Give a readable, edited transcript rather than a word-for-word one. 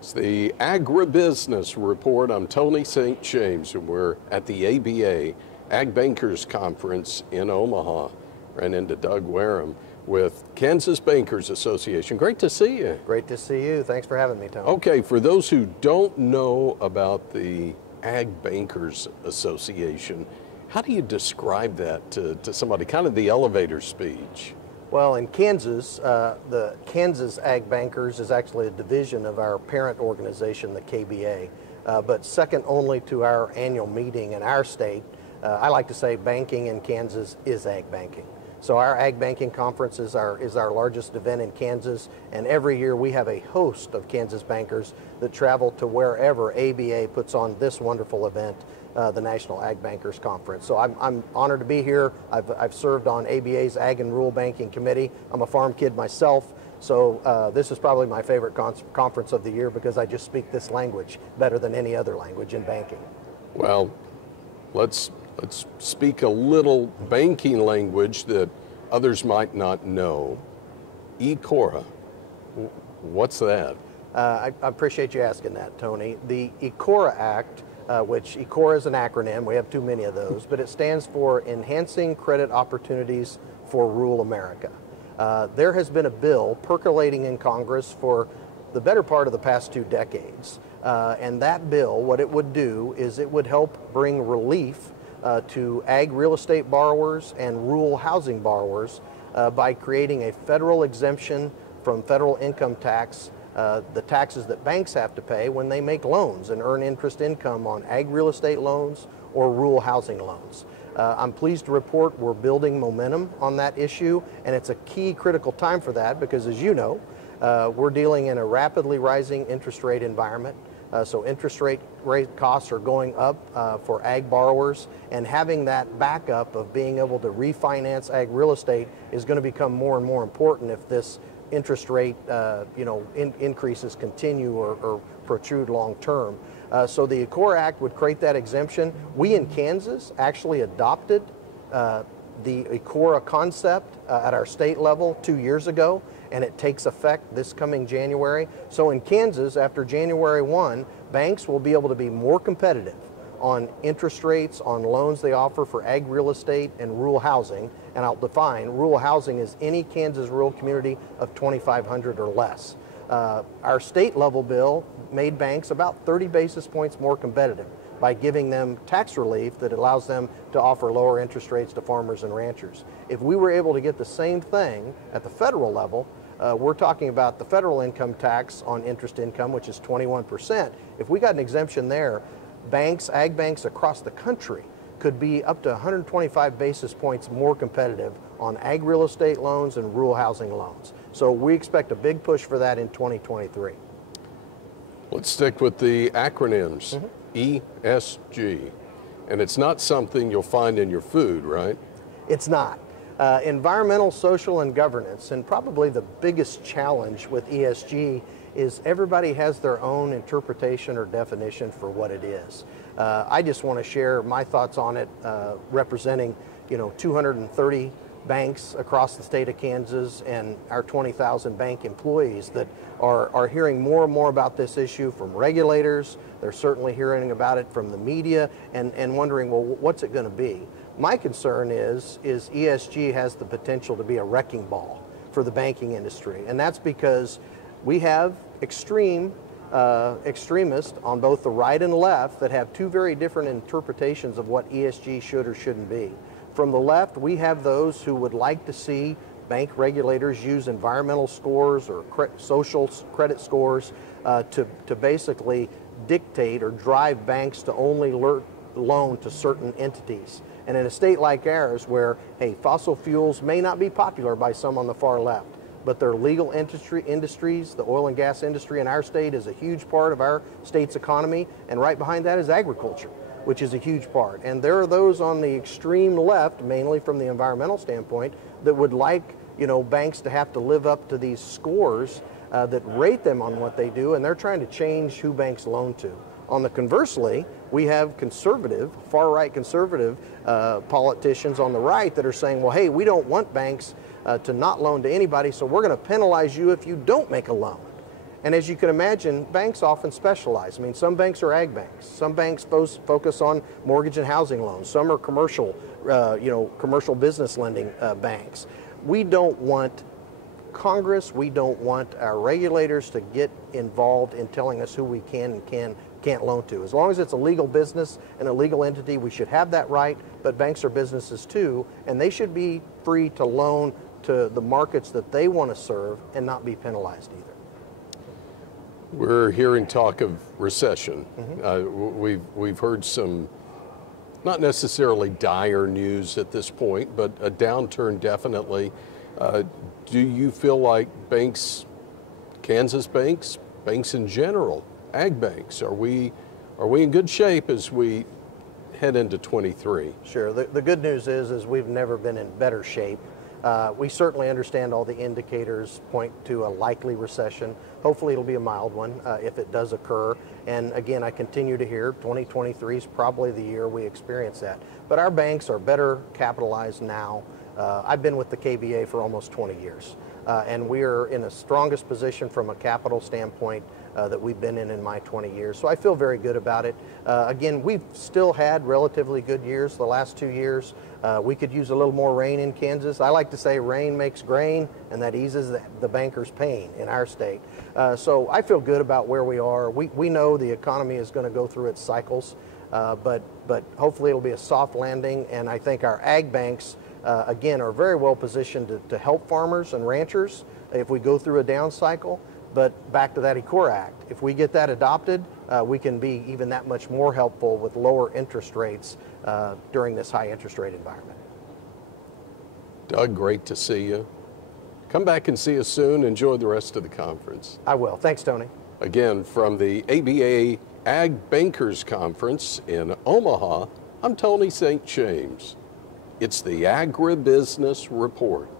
It's the Agribusiness Report. I'm Tony St. James, and we're at the ABA Ag Bankers Conference in Omaha. Ran into Doug Wareham with Kansas Bankers Association. Great to see you. Great to see you. Thanks for having me, Tony. Okay, for those who don't know about the Ag Bankers Association, how do you describe that to somebody, kind of the elevator speech? Well, in Kansas, the Kansas Ag Bankers is actually a division of our parent organization, the KBA, but second only to our annual meeting in our state. I like to say banking in Kansas is ag banking. So our Ag Banking Conference is our largest event in Kansas, and every year we have a host of Kansas bankers that travel to wherever ABA puts on this wonderful event, the National Ag Bankers Conference. So I'm honored to be here. I've served on ABA's Ag and Rural Banking Committee. I'm a farm kid myself, so this is probably my favorite conference of the year because I just speak this language better than any other language in banking. Well, let's speak a little banking language that others might not know. ICORA, what's that? I appreciate you asking that, Tony. The ICORA Act, which ICORA is an acronym, we have too many of those, but it stands for Enhancing Credit Opportunities for Rural America. There has been a bill percolating in Congress for the better part of the past 2 decades, and that bill, what it would do is it would help bring relief to ag real estate borrowers and rural housing borrowers by creating a federal exemption from federal income tax, the taxes that banks have to pay when they make loans and earn interest income on ag real estate loans or rural housing loans. I'm pleased to report we're building momentum on that issue, and it's a key critical time for that because, as you know, we're dealing in a rapidly rising interest rate environment. So interest rate costs are going up for ag borrowers, and having that backup of being able to refinance ag real estate is going to become more and more important if this interest rate increases continue or protrude long term. So the ICORA Act would create that exemption. We in Kansas actually adopted the ICORA concept at our state level 2 years ago, and it takes effect this coming January. So in Kansas, after January 1, banks will be able to be more competitive on interest rates, on loans they offer for ag real estate and rural housing. And I'll define, rural housing is any Kansas rural community of 2,500 or less. Our state level bill made banks about 30 basis points more competitive by giving them tax relief that allows them to offer lower interest rates to farmers and ranchers. If we were able to get the same thing at the federal level, we're talking about the federal income tax on interest income, which is 21%. If we got an exemption there, banks, ag banks across the country could be up to 125 basis points more competitive on ag real estate loans and rural housing loans. So we expect a big push for that in 2023. Let's stick with the acronyms, ESG. And it's not something you'll find in your food, right? It's not. Environmental, social, and governance, and probably the biggest challenge with ESG is everybody has their own interpretation or definition for what it is. I just want to share my thoughts on it, representing 230 banks across the state of Kansas and our 20,000 bank employees that are hearing more and more about this issue from regulators. They're certainly hearing about it from the media and wondering, well, what's it going to be? My concern is ESG has the potential to be a wrecking ball for the banking industry, and that's because we have extremists on both the right and left that have two very different interpretations of what ESG should or shouldn't be. From the left, we have those who would like to see bank regulators use environmental scores or social credit scores to basically dictate or drive banks to only loan to certain entities. And in a state like ours where, hey, fossil fuels may not be popular by some on the far left, but they're legal industries, the oil and gas industry in our state is a huge part of our state's economy, and right behind that is agriculture, which is a huge part. And there are those on the extreme left, mainly from the environmental standpoint, that would like banks to have to live up to these scores that rate them on what they do, and they're trying to change who banks loan to. On the conversely, we have conservative, far-right conservative politicians on the right that are saying, well, hey, we don't want banks to not loan to anybody, so we're going to penalize you if you don't make a loan. And as you can imagine, banks often specialize. I mean, some banks are ag banks. Some banks focus on mortgage and housing loans. Some are commercial, commercial business lending banks. We don't want Congress, we don't want our regulators to get involved in telling us who we can and can't loan to. As long as it's a legal business and a legal entity, we should have that right, but banks are businesses too, and they should be free to loan to the markets that they want to serve and not be penalized either. We're hearing talk of recession. We've heard some, not necessarily dire news at this point, but a downturn definitely. Do you feel like banks, Kansas banks, banks in general, ag banks, are we in good shape as we head into 23? Sure. The good news is we've never been in better shape. We certainly understand all the indicators point to a likely recession. Hopefully it'll be a mild one if it does occur. And again, I continue to hear 2023 is probably the year we experience that. But our banks are better capitalized now. I've been with the KBA for almost 20 years. And we are in the strongest position from a capital standpoint that we've been in my 20 years. So I feel very good about it. Again, we've still had relatively good years the last 2 years. We could use a little more rain in Kansas. I like to say rain makes grain, and that eases the banker's pain in our state. So I feel good about where we are. We know the economy is going to go through its cycles, but hopefully it'll be a soft landing, and I think our ag banks again, are very well positioned to help farmers and ranchers if we go through a down cycle. But back to that ICORA Act, if we get that adopted, we can be even that much more helpful with lower interest rates during this high interest rate environment. Doug, great to see you. Come back and see us soon. Enjoy the rest of the conference. I will. Thanks, Tony. Again, from the ABA Ag Bankers Conference in Omaha, I'm Tony St. James. It's the Agribusiness Report.